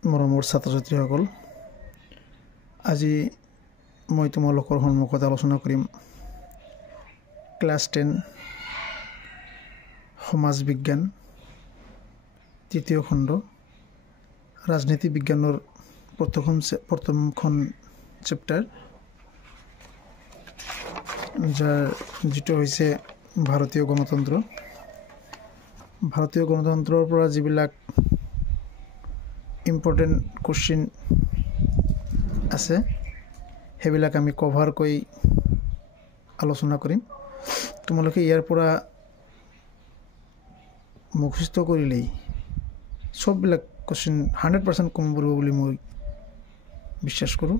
মৰমৰ ছাত্ৰ-ছাত্ৰীসকল, আজি মই তোমালোকৰ সন্মুখত আলোচনা কৰিম ক্লাছ 10 সমাজ বিজ্ঞান তৃতীয় খণ্ড ৰাজনীতি বিজ্ঞানৰ প্ৰথমখন চেপ্টাৰ, যাৰ যিটো হৈছে ভাৰতীয় গণতন্ত্ৰ। ভাৰতীয় গণতন্ত্ৰৰ পৰা যিবিলাক ইম্পৰ্টেণ্ট কুৱেশ্যন আছে সেইবিলাক আমি কভাৰ কৰি আলোচনা কৰিম। তোমালোকে ইয়াৰ পৰা মুখস্থ কৰিলেই চববিলাক কুৱেশ্যন 100% কম পৰিব বুলি মই বিশ্বাস কৰোঁ।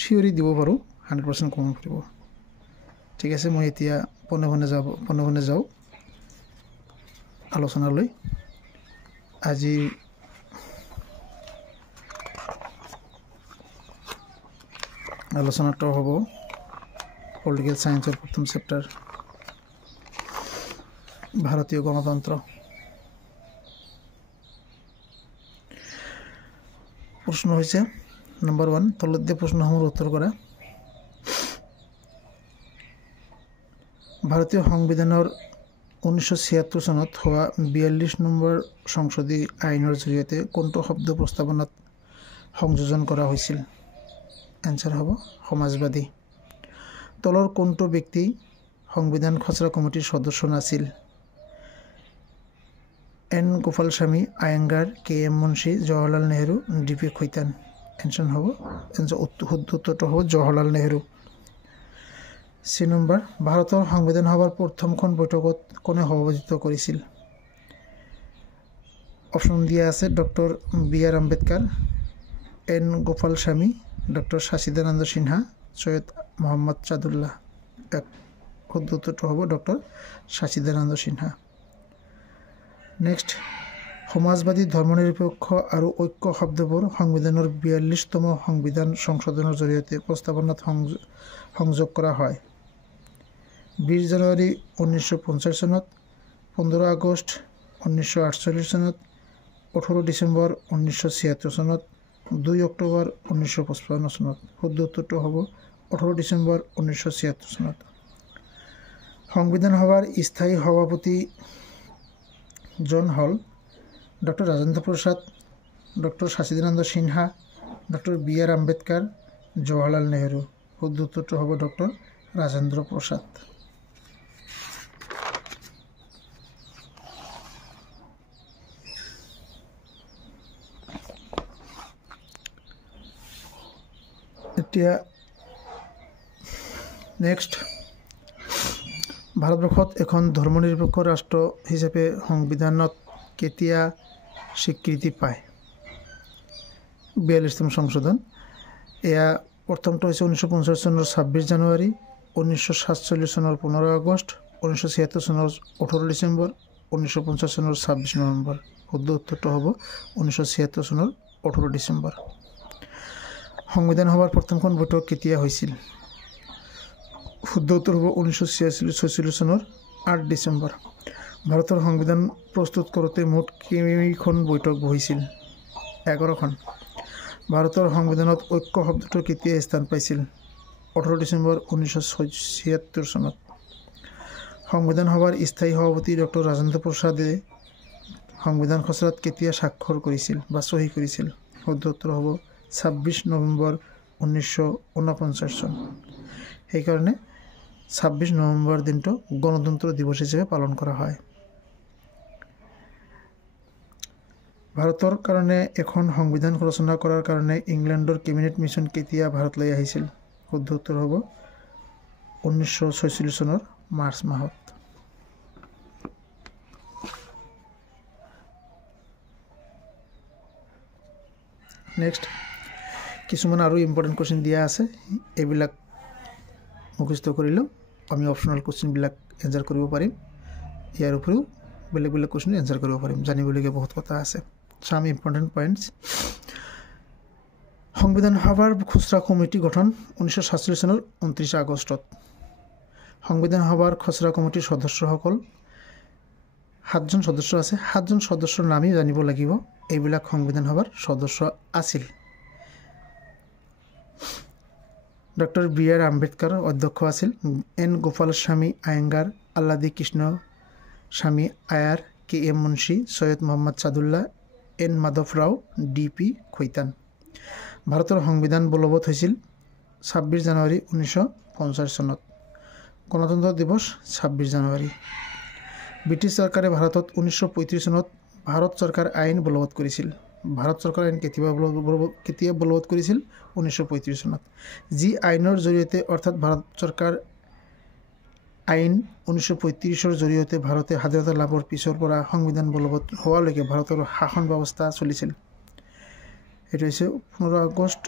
চিঞৰি দিব পাৰোঁ 100% কম পৰিব। ঠিক আছে, মই এতিয়া পোনে পোনে যাওঁ আলোচনালৈ। আজি আলোচনাটো হ'ব পলিটিকেল সায়েন্সৰ প্ৰথম চেপ্টাৰ ভাৰতীয় গণতন্ত্ৰ। প্ৰশ্ন হৈছে নম্বৰ 1, তলত দিয়া প্ৰশ্নসমূহৰ উত্তৰ কৰা। ভাৰতীয় সংবিধানৰ 1976 চনত হোৱা 42 নম্বৰ সংশোধনী আইনৰ জৰিয়তে কোনটো শব্দ প্ৰস্তাৱনাত সংযোজন কৰা হৈছিল? এনচাৰ হ'ব সমাজবাদী। তলৰ কোনটো ব্যক্তি সংবিধান খচৰা কমিটিৰ সদস্য নাছিল? N Gopalaswami, Iyengar, KM. Munshi, Jawaharlal Nehru, DP. Khaitan. শুদ্ধ উত্তৰটো হ'ব জৱাহৰলাল নেহৰু। চি নম্বৰ, ভাৰতৰ সংবিধান সভাৰ প্ৰথমখন বৈঠকত কোনে সভাপতিত্ব কৰিছিল? অপশ্যন দিয়া আছে doctor B R. Ambedkar, N Gopalswami, doctor Sachchidananda Sinha, Syed Mohammad Saadullah. শুদ্ধ উত্তৰটো হ'ব ডক্টৰ সচিদানন্দ সিনহা। নেক্সট, সমাজবাদী, ধৰ্মনিৰপেক্ষ আৰু ঐক্য শব্দবোৰ সংবিধানৰ 42তম সংবিধান সংশোধনৰ জৰিয়তে প্ৰস্তাৱনাত সংযোগ কৰা হয়। 20 জানুৱাৰী 1950 চনত, 15 আগষ্ট 1948 চনত, 18 ডিচেম্বৰ 1976 চনত, 2 অক্টোবৰ 1955 চনত। শুদ্ধ উত্তৰটো হ'ব 18 ডিচেম্বৰ 1976 চনত। সংবিধান সভাৰ স্থায়ী সভাপতি জন হ'ল doctor Rajendra Prasad, doctor Sachchidananda Sinha, doctor B R. Ambedkar, Jawaharlal Nehru. শুদ্ধ উত্তৰটো হ'ব ডক্টৰ ৰাজেন্দ্ৰ প্ৰসাদ। এতিয়া নেক্সট, ভাৰতবৰ্ষত এখন ধৰ্মনিৰপেক্ষ ৰাষ্ট্ৰ হিচাপে সংবিধানত কেতিয়া স্বীকৃতি পায়? 42তম সংশোধন। এয়া প্ৰথমটো হৈছে 1950 চনৰ 26 জানুৱাৰী, 1947 চনৰ 15 আগষ্ট, 1976 চনৰ 18 ডিচেম্বৰ, 1950 চনৰ 26 নৱেম্বৰ। শুদ্ধ উত্তৰটো হ'ব 1976 চনৰ 18 ডিচেম্বৰ। সংবিধান সভাৰ প্ৰথমখন বৈঠক কেতিয়া হৈছিল? শুদ্ধ উত্তৰ হ'ব 1946 চনৰ 8 ডিচেম্বৰ। ভাৰতৰ সংবিধান প্ৰস্তুত কৰোঁতে মুঠ কেইখন বৈঠক বহিছিল? 11খন। ভাৰতৰ সংবিধানত ঐক্য শব্দটো কেতিয়া স্থান পাইছিল? 18 ডিচেম্বৰ 1976 চনত। সংবিধান সভাৰ স্থায়ী সভাপতি ডক্টৰ ৰাজেন্দ্ৰ প্ৰসাদে সংবিধান খচৰাত কেতিয়া স্বাক্ষৰ কৰিছিল বা চহী কৰিছিল? শুদ্ধ উত্তৰ হ'ব 26 নৱেম্বৰ 1949 চন। সেইকাৰণে 26 নৱেম্বৰ দিনটো গণতন্ত্ৰ দিৱস হিচাপে পালন কৰা হয়। ভাৰতৰ কাৰণে এখন সংবিধান ৰচনা কৰাৰ কাৰণে ইংলেণ্ডৰ কেবিনেট মিছন কেতিয়া ভাৰতলৈ আহিছিল? শুদ্ধ উত্তৰ হ'ব 1946 চনৰ মাৰ্চ মাহত। নেক্সট, কিছুমান আৰু ইম্পৰ্টেণ্ট কুৱেশ্যন দিয়া আছে, এইবিলাক মুখস্থ কৰিলেও আমি অপশ্যনেল কুৱেশ্যনবিলাক এনচাৰ কৰিব পাৰিম। ইয়াৰ উপৰিও বেলেগ বেলেগ কুৱেশ্যন এনচাৰ কৰিব পাৰিম। জানিবলগীয়া বহুত কথা আছে। চাম ইম্পৰ্টেণ্ট পইণ্টছ। সংবিধান সভাৰ খচৰা কমিটি গঠন 1947 চনৰ 29 আগষ্টত। সংবিধান সভাৰ খচৰা কমিটিৰ সদস্যসকল 7জন সদস্য আছে। 7জন সদস্যৰ নামেই জানিব লাগিব। এইবিলাক সংবিধান সভাৰ সদস্য আছিল। ডক্টৰ বি আৰ আম্বেদকাৰ অধ্যক্ষ আছিল। N Gopalaswami আয়েঙ্গাৰ, Alladi Krishnaswami Ayyar, K M Munshi, Syed Mohammad Saadulla, N Madhava Rau, D P Khaitan. ভাৰতৰ সংবিধান বলবৎ হৈছিল 26 জানুৱাৰী 1950 চনত। গণতন্ত্ৰ দিৱস 26 জানুৱাৰী। ব্ৰিটিছ চৰকাৰে ভাৰতত 1935 চনত ভাৰত চৰকাৰ আইন বলবৎ কৰিছিল। ভাৰত চৰকাৰ আইন কেতিয়া বলবৎ কৰিছিল? 1935 চনত। যি আইনৰ জৰিয়তে অৰ্থাৎ ভাৰত চৰকাৰ আইন 1935-ৰ জৰিয়তে ভাৰতে স্বাধীনতা লাভৰ পিছৰ পৰা সংবিধান বলবৎ হোৱালৈকে ভাৰতৰ শাসন ব্যৱস্থা চলিছিল। এইটো হৈছে 15 আগষ্ট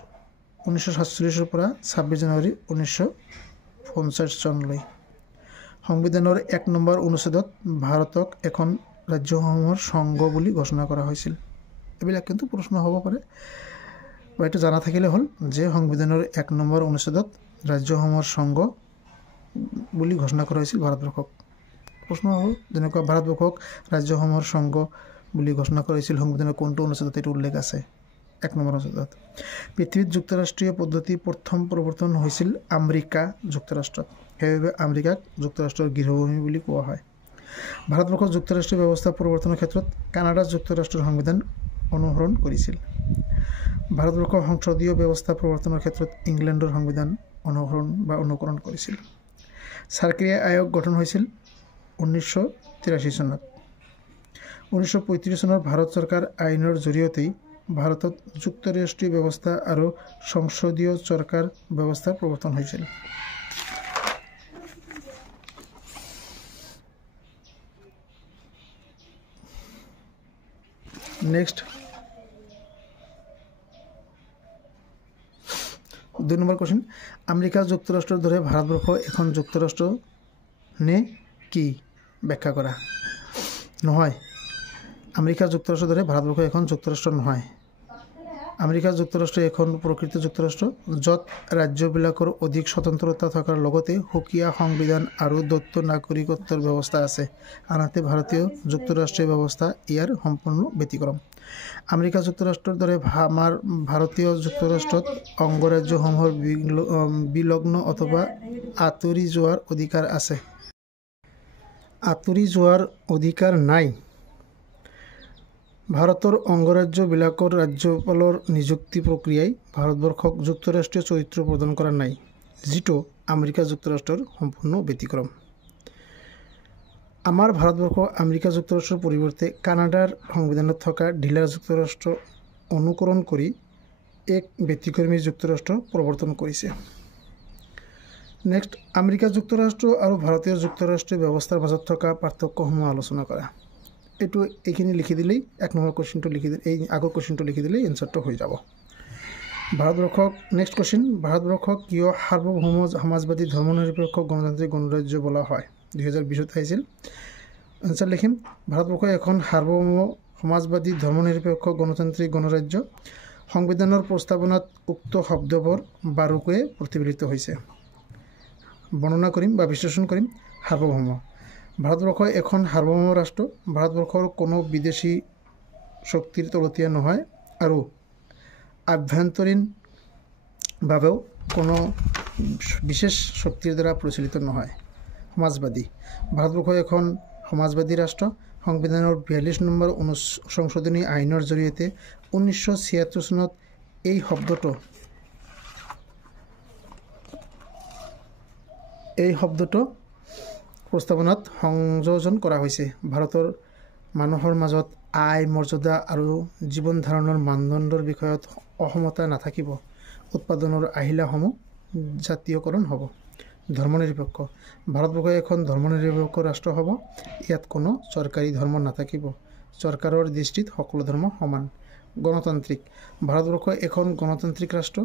1947-ৰ পৰা 26 জানুৱাৰী 1950 চনলৈ। সংবিধানৰ 1 নম্বৰ অনুচ্ছেদত ভাৰতক এখন ৰাজ্যসমূহৰ সংঘ বুলি ঘোষণা কৰা হৈছিল। এইবিলাক কিন্তু প্ৰশ্ন হ'ব পাৰে, বা এইটো জানা থাকিলে হ'ল যে সংবিধানৰ 1 নম্বৰ অনুচ্ছেদত ৰাজ্যসমূহৰ সংঘ বুলি ঘোষণা কৰা হৈছিল ভাৰতবৰ্ষক। প্ৰশ্ন হ'ব যেনেকুৱা ভাৰতবৰ্ষক ৰাজ্যসমূহৰ সংঘ বুলি ঘোষণা কৰা হৈছিল সংবিধানৰ কোনটো অনুচ্ছেদত এইটো উল্লেখ আছে? 1 নম্বৰ অনুচ্ছেদত। পৃথিৱীত যুক্তৰাষ্ট্ৰীয় পদ্ধতি প্ৰথম প্ৰৱৰ্তন হৈছিল আমেৰিকা যুক্তৰাষ্ট্ৰত। সেইবাবে আমেৰিকাক যুক্তৰাষ্ট্ৰৰ গৃহভূমি বুলি কোৱা হয়। ভাৰতবৰ্ষৰ যুক্তৰাষ্ট্ৰীয় ব্যৱস্থা প্ৰৱৰ্তনৰ ক্ষেত্ৰত কানাডা যুক্তৰাষ্ট্ৰৰ সংবিধান অনুসৰণ কৰিছিল। ভাৰতবৰ্ষৰ সংসদীয় ব্যৱস্থা প্ৰৱৰ্তনৰ ক্ষেত্ৰত ইংলেণ্ডৰ সংবিধান অনুকৰণ কৰিছিল। চাৰকাৰীয়া আয়োগ গঠন হৈছিল 1983 চনত। 1935 চনৰ ভাৰত চৰকাৰ আইনৰ জৰিয়তেই ভাৰতত যুক্তৰাষ্ট্ৰীয় ব্যৱস্থা আৰু সংসদীয় চৰকাৰ ব্যৱস্থাৰ প্ৰৱৰ্তন হৈছিল। নেক্সট 2 নম্বৰ কোৱেশ্চন, আমেৰিকা যুক্তৰাষ্ট্ৰৰ দৰে ভাৰতবৰ্ষ এখন যুক্তৰাষ্ট্ৰ নে কি? ব্যাখ্যা কৰা। নহয়, আমেৰিকা যুক্তৰাষ্ট্ৰৰ দৰে ভাৰতবৰ্ষ এখন যুক্তৰাষ্ট্ৰ নহয়। আমেৰিকা যুক্তৰাষ্ট্ৰ এখন প্ৰকৃত যুক্তৰাষ্ট্ৰ য'ত ৰাজ্যবিলাকৰ অধিক স্বতন্ত্ৰতা থকাৰ লগতে সুকীয়া সংবিধান আৰু দ্বৈত নাগৰিকত্বৰ ব্যৱস্থা আছে। আনহাতে ভাৰতীয় যুক্তৰাষ্ট্ৰীয় ব্যৱস্থা ইয়াৰ সম্পূৰ্ণ ব্যতিক্ৰম। আমেৰিকা যুক্তৰাষ্ট্ৰৰ দৰে আমাৰ ভাৰতীয় যুক্তৰাষ্ট্ৰত অংগৰাজ্যসমূহৰ বিলগ্ন অথবা আঁতৰি যোৱাৰ অধিকাৰ আছে। আঁতৰি যোৱাৰ অধিকাৰ নাই। ভাৰতৰ অংগৰাজ্যবিলাকৰ ৰাজ্যপালৰ নিযুক্তি প্ৰক্ৰিয়াই ভাৰতবৰ্ষক যুক্তৰাষ্ট্ৰীয় চৰিত্ৰ প্ৰদান কৰা নাই, যিটো আমেৰিকা যুক্তৰাষ্ট্ৰৰ সম্পূৰ্ণ ব্যতিক্ৰম। আমাৰ ভাৰতবৰ্ষ আমেৰিকা যুক্তৰাষ্ট্ৰৰ পৰিৱৰ্তে কানাডাৰ সংবিধানত থকা ঢিলা যুক্তৰাষ্ট্ৰ অনুকৰণ কৰি এক ব্যতিক্ৰমী যুক্তৰাষ্ট্ৰ প্ৰৱৰ্তন কৰিছে। নেক্সট, আমেৰিকা যুক্তৰাষ্ট্ৰ আৰু ভাৰতীয় যুক্তৰাষ্ট্ৰীয় ব্যৱস্থাৰ মাজত থকা পাৰ্থক্যসমূহ আলোচনা কৰা। এইখিনি লিখি দিলেই 1 নম্বৰ কুৱেশ্যনটো লিখি দিলে, এই আগৰ কুৱেশ্যনটো লিখি দিলেই এনচাৰটো হৈ যাব। ভাৰতবৰ্ষক নেক্সট কুৱেশ্যন, ভাৰতবৰ্ষক কিয় সাৰ্বভৌম সমাজবাদী ধৰ্মনিৰপেক্ষ গণতান্ত্ৰিক গণৰাজ্য বোলা হয়? 2020 আহিছিল। এনচাৰ লিখিম, ভাৰতবৰ্ষ এখন সাৰ্বভৌম সমাজবাদী ধৰ্মনিৰপেক্ষ গণতান্ত্ৰিক গণৰাজ্য। সংবিধানৰ প্ৰস্তাৱনাত উক্ত শব্দবোৰ বাৰুকৈয়ে প্ৰতিফলিত হৈছে। বৰ্ণনা কৰিম বা বিশ্লেষণ কৰিম। সাৰ্বভৌম, ভাৰতবৰ্ষ এখন সাৰ্বভৌম ৰাষ্ট্ৰ। ভাৰতবৰ্ষৰ কোনো বিদেশী শক্তিৰ তলতীয়া নহয় আৰু আভ্যন্তৰীণভাৱেও কোনো বিশেষ শক্তিৰ দ্বাৰা পৰিচালিত নহয়। সমাজবাদী, ভাৰতবৰ্ষ এখন সমাজবাদী ৰাষ্ট্ৰ। সংবিধানৰ 42 নম্বৰ সংশোধনী আইনৰ জৰিয়তে 1976 চনত এই শব্দটো প্ৰস্তাৱনাত সংযোজন কৰা হৈছে। ভাৰতৰ মানুহৰ মাজত আয়, মৰ্যাদা আৰু জীৱন ধাৰণৰ মানদণ্ডৰ বিষয়ত অসমতা নাথাকিব। উৎপাদনৰ আহিলাসমূহ জাতীয়কৰণ হ'ব। ধৰ্মনিৰপেক্ষ, ভাৰতবৰ্ষ এখন ধৰ্মনিৰপেক্ষ ৰাষ্ট্ৰ হ'ব। ইয়াত কোনো চৰকাৰী ধৰ্ম নাথাকিব। চৰকাৰৰ দৃষ্টিত সকলো ধৰ্ম সমান। গণতান্ত্ৰিক, ভাৰতবৰ্ষ এখন গণতান্ত্ৰিক ৰাষ্ট্ৰ।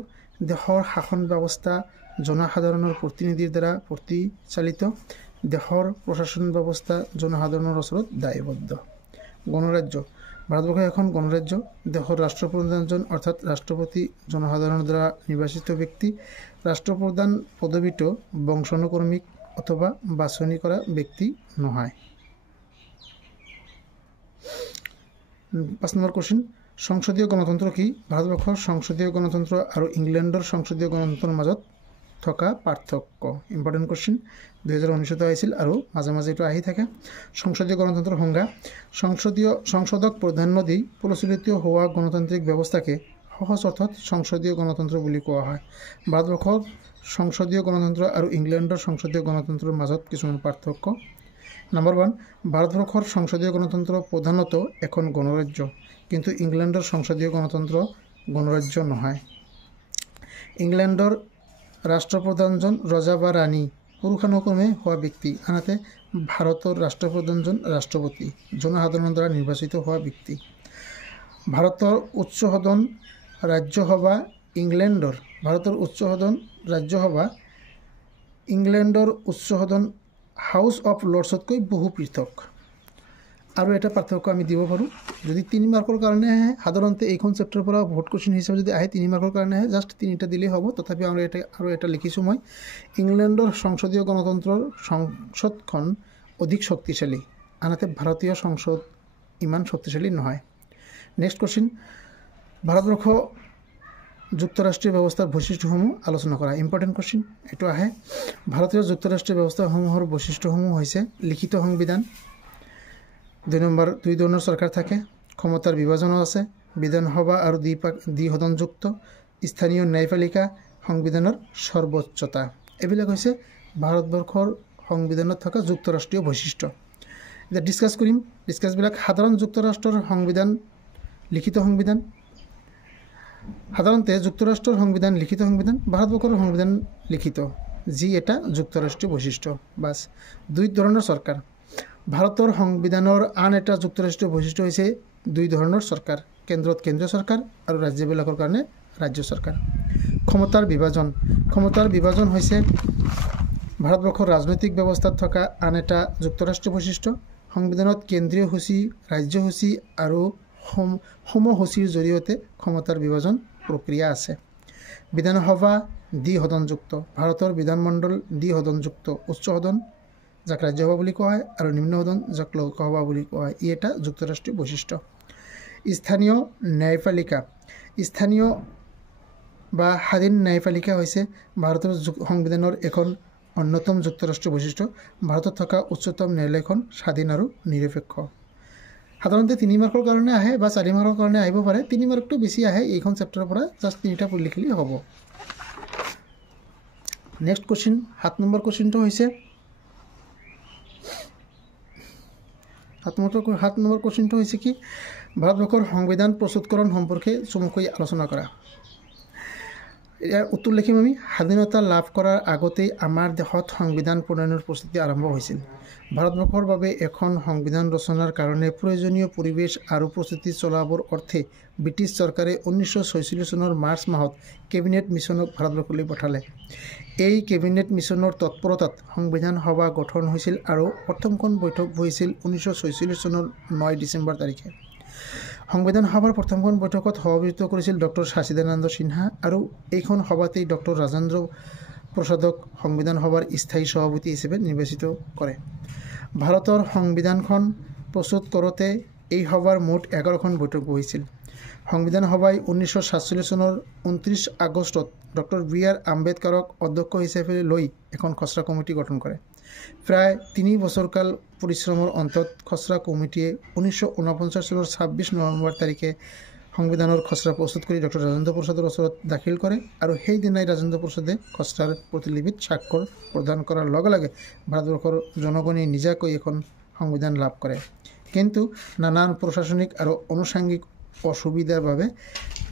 দেশৰ শাসন ব্যৱস্থা জনসাধাৰণৰ প্ৰতিনিধিৰ দ্বাৰা পৰিচালিত। দেশৰ প্ৰশাসন ব্যৱস্থা জনসাধাৰণৰ ওচৰত দায়বদ্ধ। গণৰাজ্য, ভাৰতবৰ্ষ এখন গণৰাজ্য। দেশৰ ৰাষ্ট্ৰপ্ৰধানজন অৰ্থাৎ ৰাষ্ট্ৰপতি জনসাধাৰণৰ দ্বাৰা নিৰ্বাচিত ব্যক্তি। ৰাষ্ট্ৰপ্ৰধান পদবীটো বংশানুক্ৰমিক অথবা বাছনি কৰা ব্যক্তি নহয়। 5 নম্বৰ কোৱেশ্চন সংসদীয় গণতন্ত্ৰ কি ভাৰতবৰ্ষৰ সংসদীয় গণতন্ত্ৰ আৰু ইংলেণ্ডৰ সংসদীয় গণতন্ত্ৰৰ মাজত থকা পাৰ্থক্য ইম্পৰ্টেণ্ট কোৱেশ্চন 2019 আহিছিল আৰু মাজে মাজে এইটো আহি থাকে সংসদীয় গণতন্ত্ৰৰ সংজ্ঞা সংসদক প্ৰাধান্য দি প্ৰচলিত হোৱা গণতান্ত্ৰিক ব্যৱস্থাকে সহজ অৰ্থত সংসদীয় গণতন্ত্ৰ বুলি কোৱা হয় ভাৰতবৰ্ষৰ সংসদীয় গণতন্ত্ৰ আৰু ইংলেণ্ডৰ সংসদীয় গণতন্ত্ৰৰ মাজত কিছুমান পাৰ্থক্য নম্বৰ 1 ভাৰতবৰ্ষৰ সংসদীয় গণতন্ত্ৰ প্ৰধানত এখন গণৰাজ্য কিন্তু ইংলেণ্ডৰ সংসদীয় গণতন্ত্ৰ গণৰাজ্য নহয় ইংলেণ্ডৰ ৰাষ্ট্ৰপ্ৰধানজন ৰজা বা ৰাণী পুৰুষানুক্ৰমে হোৱা ব্যক্তি আনহাতে ভাৰতৰ ৰাষ্ট্ৰপ্ৰধানজন ৰাষ্ট্ৰপতি জনসাধাৰণৰ দ্বাৰা নিৰ্বাচিত হোৱা ব্যক্তি ভাৰতৰ উচ্চ সদন ৰাজ্যসভা ইংলেণ্ডৰ ভাৰতৰ উচ্চ সদন ৰাজ্যসভা ইংলেণ্ডৰ উচ্চ সদন হাউচ অফ লৰ্ডছতকৈ বহু পৃথক আৰু এটা পাৰ্থক্য আমি দিব পাৰোঁ যদি 3 মাৰ্কৰ কাৰণে আহে সাধাৰণতে এইখন চেপ্টাৰৰ পৰা ভোট কোৱেশ্চন হিচাপে যদি আহে 3 মাৰ্কৰ কাৰণে আহে জাষ্ট 3টা দিলেই হ'ব তথাপি আমি এটা লিখিছোঁ মই ইংলেণ্ডৰ সংসদীয় গণতন্ত্ৰৰ সংসদখন অধিক শক্তিশালী আনহাতে ভাৰতীয় সংসদ ইমান শক্তিশালী নহয় নেক্সট কোৱেশ্চন ভাৰতবৰ্ষ যুক্তৰাষ্ট্ৰীয় ব্যৱস্থাৰ বৈশিষ্ট্যসমূহ আলোচনা কৰা ইম্পৰ্টেণ্ট কোৱেশ্চন এইটো আহে ভাৰতীয় যুক্তৰাষ্ট্ৰীয় ব্যৱস্থাসমূহৰ বৈশিষ্ট্যসমূহ হৈছে লিখিত সংবিধান 2 নম্বৰ 2 ধৰণৰ চৰকাৰ থাকে ক্ষমতাৰ বিভাজনো আছে বিধানসভা আৰু দ্বি সদনযুক্ত স্থানীয় ন্যায়পালিকা সংবিধানৰ সৰ্বোচ্চতা এইবিলাক হৈছে ভাৰতবৰ্ষৰ সংবিধানত থকা যুক্তৰাষ্ট্ৰীয় বৈশিষ্ট্য এতিয়া ডিছকাছবিলাক সাধাৰণ যুক্তৰাষ্ট্ৰৰ সংবিধান লিখিত সংবিধান সাধাৰণতে যুক্তৰাষ্ট্ৰৰ সংবিধান লিখিত সংবিধান ভাৰতবৰ্ষৰ সংবিধান লিখিত যি এটা যুক্তৰাষ্ট্ৰীয় বৈশিষ্ট্য বাস 2 ধৰণৰ চৰকাৰ ভাৰতৰ সংবিধানৰ আন এটা যুক্তৰাষ্ট্ৰীয় বৈশিষ্ট্য হৈছে 2 ধৰণৰ চৰকাৰ কেন্দ্ৰত কেন্দ্ৰীয় চৰকাৰ আৰু ৰাজ্যবিলাকৰ কাৰণে ৰাজ্য চৰকাৰ ক্ষমতাৰ বিভাজন হৈছে ভাৰতবৰ্ষৰ ৰাজনৈতিক ব্যৱস্থাত থকা আন এটা যুক্তৰাষ্ট্ৰীয় বৈশিষ্ট্য সংবিধানত কেন্দ্ৰীয় সূচী ৰাজ্য সূচী আৰু সমসূচীৰ জৰিয়তে ক্ষমতাৰ বিভাজন প্ৰক্ৰিয়া আছে বিধানসভা দ্বি সদনযুক্ত ভাৰতৰ বিধানমণ্ডল দ্বি সদনযুক্ত উচ্চ সদন যাক ৰাজ্যসভা বুলি কোৱা হয় আৰু নিম্ন সদন যাক লোকসভা বুলি কোৱা হয় ই এটা যুক্তৰাষ্ট্ৰীয় বৈশিষ্ট্য স্থানীয় ন্যায়পালিকা স্থানীয় বা স্বাধীন ন্যায়পালিকা হৈছে ভাৰতৰ সংবিধানৰ এখন অন্যতম যুক্তৰাষ্ট্ৰীয় বৈশিষ্ট্য ভাৰতত থকা উচ্চতম ন্যায়ালয়খন স্বাধীন আৰু নিৰপেক্ষ সাধাৰণতে 3 মাৰ্কৰ কাৰণে আহে বা 4 মাৰ্কৰ কাৰণে আহিব পাৰে 3 মাৰ্কটো বেছি আহে এইখন চেপ্টাৰৰ পৰা জাষ্ট 3টা পঢ়ি লিখিলেই হ'ব নেক্সট কোৱেশ্চন 7 নম্বৰ কোৱেশ্চনটো হৈছে 7 নম্বৰ কোৱেশ্চনটো হৈছে কি ভাৰতবৰ্ষৰ সংবিধান প্ৰস্তুতকৰণ সম্পৰ্কে চমুকৈ আলোচনা কৰা ইয়াৰ উত্তৰ লিখিম আমি স্বাধীনতা লাভ কৰাৰ আগতেই আমাৰ দেশত সংবিধান প্ৰণয়নৰ প্ৰস্তুতি আৰম্ভ হৈছিল ভাৰতবৰ্ষৰ বাবে এখন সংবিধান ৰচনাৰ কাৰণে প্ৰয়োজনীয় পৰিৱেশ আৰু প্ৰস্তুতি চলাবৰ অৰ্থে ব্ৰিটিছ চৰকাৰে 1946 চনৰ মাৰ্চ মাহত কেবিনেট মিছনক ভাৰতবৰ্ষলৈ পঠালে এই কেবিনেট মিছনৰ তৎপৰতাত সংবিধান সভা গঠন হৈছিল আৰু প্ৰথমখন বৈঠক হৈছিল 1946 চনৰ 9 ডিচেম্বৰ তাৰিখে সংবিধান সভাৰ প্ৰথমখন বৈঠকত সভাপতিত্ব কৰিছিল ডক্টৰ সচিদানন্দ সিনহা আৰু এইখন সভাতেই ডক্টৰ ৰাজেন্দ্ৰ প্ৰসাদক সংবিধান সভাৰ স্থায়ী সভাপতি হিচাপে নিৰ্বাচিত কৰে ভাৰতৰ সংবিধানখন প্ৰস্তুত কৰোঁতে এই সভাৰ মুঠ 11খন বৈঠক হৈছিল সংবিধান সভাই 1947 চনৰ 29 আগষ্টত ডক্টৰ বি.আৰ. আম্বেদকাৰক অধ্যক্ষ হিচাপে লৈ এখন খচৰা কমিটি গঠন কৰে প্ৰায় 3 বছৰকাল পৰিশ্ৰমৰ অন্তত খচৰা কমিটিয়ে 1949 চনৰ 26 নৱেম্বৰ তাৰিখে সংবিধানৰ খচৰা প্ৰস্তুত কৰি ডক্টৰ ৰাজেন্দ্ৰ প্ৰসাদৰ ওচৰত দাখিল কৰে আৰু সেই দিনাই ৰাজেন্দ্ৰ প্ৰসাদে খচৰাৰ প্ৰতিলিপিত স্বাক্ষৰ প্ৰদান কৰাৰ লগে লগে ভাৰতবৰ্ষৰ জনগণে নিজাকৈ এখন সংবিধান লাভ কৰে কিন্তু নানান প্ৰশাসনিক আৰু আনুষাংগিক অসুবিধাৰ বাবে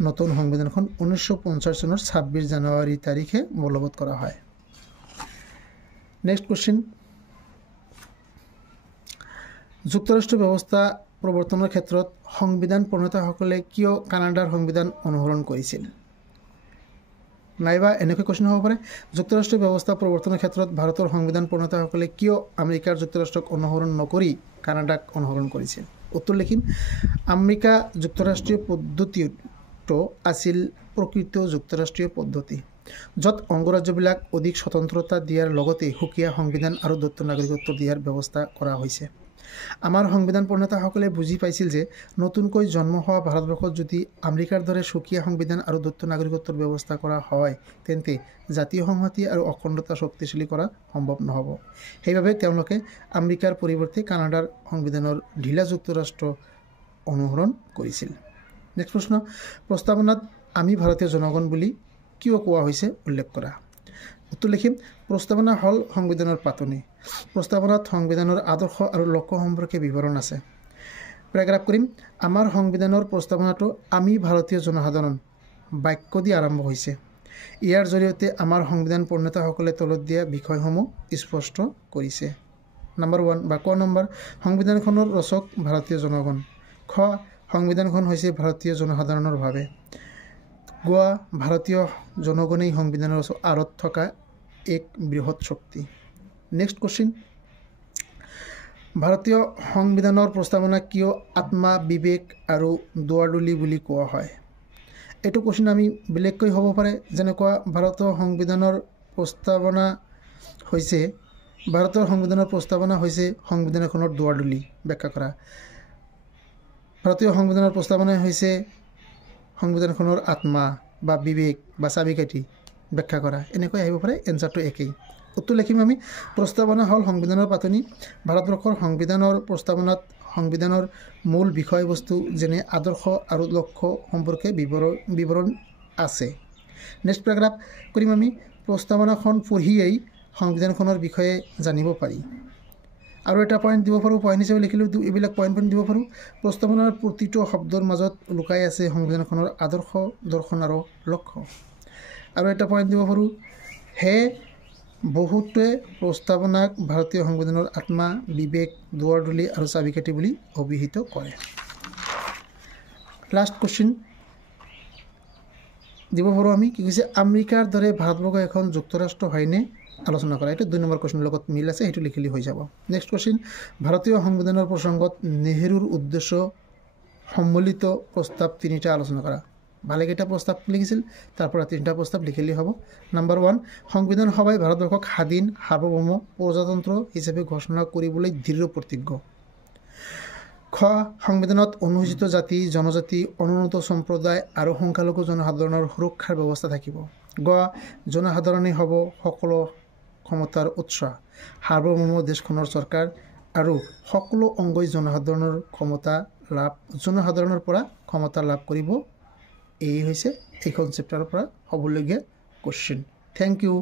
নতুন সংবিধানখন 1950 চনৰ 26 জানুৱাৰী তাৰিখে বলবৎ কৰা হয় নেক্সট কোৱেশ্চন যুক্তৰাষ্ট্ৰীয় ব্যৱস্থা প্ৰৱৰ্তনৰ ক্ষেত্ৰত সংবিধান প্ৰণেতাসকলে কিয় কানাডাৰ সংবিধান অনুসৰণ কৰিছিল নাইবা এনেকৈ কোৱেশ্চন হ'ব পাৰে যুক্তৰাষ্ট্ৰীয় ব্যৱস্থা প্ৰৱৰ্তনৰ ক্ষেত্ৰত ভাৰতৰ সংবিধান প্ৰণেতাসকলে কিয় আমেৰিকাৰ যুক্তৰাষ্ট্ৰক অনুসৰণ নকৰি কানাডাক অনুসৰণ কৰিছিল উত্তৰ লিখিম আমেৰিকা যুক্তৰাষ্ট্ৰীয় পদ্ধতিটো আছিল প্ৰকৃত যুক্তৰাষ্ট্ৰীয় পদ্ধতি য'ত অংগৰাজ্যবিলাক অধিক স্বতন্ত্ৰতা দিয়াৰ লগতে সুকীয়া সংবিধান আৰু দ্বৈত নাগৰিকত্ব দিয়াৰ ব্যৱস্থা কৰা হৈছে আমাৰ সংবিধান প্ৰণেতাসকলে বুজি পাইছিল যে নতুনকৈ জন্ম হোৱা ভাৰতবৰ্ষত যদি আমেৰিকাৰ দৰে সুকীয়া সংবিধান আৰু দ্বৈত নাগৰিকত্বৰ ব্যৱস্থা কৰা হয় তেন্তে জাতীয় সংহতি আৰু অখণ্ডতা শক্তিশালী কৰা সম্ভৱ নহ'ব। সেইবাবে তেওঁলোকে আমেৰিকাৰ পৰিৱৰ্তে কানাডাৰ সংবিধানৰ ঢিলা যুক্তৰাষ্ট্ৰ অনুসৰণ কৰিছিল। নেক্সট প্ৰশ্ন, প্ৰস্তাৱনাত আমি ভাৰতীয় জনগণ বুলি কিয় কোৱা হৈছে উল্লেখ কৰা। উত্তৰ লিখিম, প্ৰস্তাৱনা হ'ল সংবিধানৰ পাতনি। প্ৰস্তাৱনাত সংবিধানৰ আদৰ্শ আৰু লক্ষ্য সম্পৰ্কে বিৱৰণ আছে। পেৰাগ্ৰাফ কৰিম, আমাৰ সংবিধানৰ প্ৰস্তাৱনাটো আমি ভাৰতীয় জনসাধাৰণ বাক্য দি আৰম্ভ হৈছে। ইয়াৰ জৰিয়তে আমাৰ সংবিধান প্ৰণেতাসকলে তলত দিয়া বিষয়সমূহ স্পষ্ট কৰিছে। নম্বৰ 1 বা ক নম্বৰ, সংবিধানখনৰ ৰচক ভাৰতীয় জনগণ। খ, সংবিধানখন হৈছে ভাৰতীয় জনসাধাৰণৰ বাবে। গ, ভাৰতীয় জনগণেই সংবিধানৰ আঁৰত থকা এক বৃহৎ শক্তি। নেক্সট কুৱেশ্যন, ভাৰতীয় সংবিধানৰ প্ৰস্তাৱনা কিয় আত্মা, বিবেক আৰু দুৱাৰদলি বুলি কোৱা হয়। এইটো কুৱেশ্যন আমি বেলেগকৈ হ'ব পাৰে, যেনেকুৱা ভাৰতীয় সংবিধানৰ প্ৰস্তাৱনা হৈছে সংবিধান এখনৰ দুৱাৰদলি ব্যাখ্যা কৰা। ভাৰতীয় সংবিধানৰ প্ৰস্তাৱনা হৈছে সংবিধানখনৰ আত্মা বা বিবেক বা চাবিকাঠি ব্যাখ্যা কৰা। এনেকৈ আহিব পাৰে, এনচাৰটো একেই। উত্তৰ লিখিম আমি, প্ৰস্তাৱনা হ'ল সংবিধানৰ পাতনি। ভাৰতবৰ্ষৰ সংবিধানৰ প্ৰস্তাৱনাত সংবিধানৰ মূল বিষয়বস্তু যেনে আদৰ্শ আৰু লক্ষ্য সম্পৰ্কে বিৱৰণ আছে। নেক্সট পেৰাগ্ৰাফ কৰিম আমি, প্ৰস্তাৱনাখন পঢ়িয়েই সংবিধানখনৰ বিষয়ে জানিব পাৰি। আৰু এটা পইণ্ট দিব পাৰোঁ, পইণ্ট হিচাপে লিখিলোঁ, এইবিলাক পইণ্ট দিব পাৰোঁ। প্ৰস্তাৱনাৰ প্ৰতিটো শব্দৰ মাজত লুকাই আছে সংবিধানখনৰ আদৰ্শ, দৰ্শন আৰু লক্ষ্য। আৰু এটা পইণ্ট দিব পাৰোঁ, বহুতে প্ৰস্তাৱনাক ভাৰতীয় সংবিধানৰ আত্মা, বিবেক, দুৱাৰদলি আৰু চাবিকাঠি বুলি অভিহিত কৰে। লাষ্ট কুৱেশ্যন দিব পাৰোঁ আমি, কি কৈছে, আমেৰিকাৰ দৰে ভাৰতবৰ্ষ এখন যুক্তৰাষ্ট্ৰ হয়নে আলোচনা কৰা। এইটো 2 নম্বৰ কুৱেশ্যনৰ লগত মিল আছে, সেইটো লিখিলে হৈ যাব। নেক্সট কুৱেশ্যন, ভাৰতীয় সংবিধানৰ প্ৰসংগত নেহৰুৰ উদ্দেশ্য সম্বলিত প্ৰস্তাৱ 3টা আলোচনা কৰা। ভালেকেইটা প্ৰস্তাৱ লিখিছিল, তাৰ পৰা 3টা প্ৰস্তাৱ লিখিলেই হ'ব। নম্বৰ 1, সংবিধান সভাই ভাৰতবৰ্ষক স্বাধীন, সাৰ্বভৌম প্ৰজাতন্ত্ৰ হিচাপে ঘোষণা কৰিবলৈ দৃঢ় প্ৰতিজ্ঞ। খ, সংবিধানত অনুসূচিত জাতি, জনজাতি, অনুন্নত সম্প্ৰদায় আৰু সংখ্যালঘু জনসাধাৰণৰ সুৰক্ষাৰ ব্যৱস্থা থাকিব। গ, জনসাধাৰণেই হ'ব সকলো ক্ষমতাৰ উৎস। সাৰ্বভৌম দেশখনৰ চৰকাৰ আৰু সকলো অংগই জনসাধাৰণৰ পৰা ক্ষমতা লাভ কৰিব। এই হৈছে এইখন চেপ্টাৰৰ পৰা হ'বলগীয়া কুৱেশ্যন। Thank U.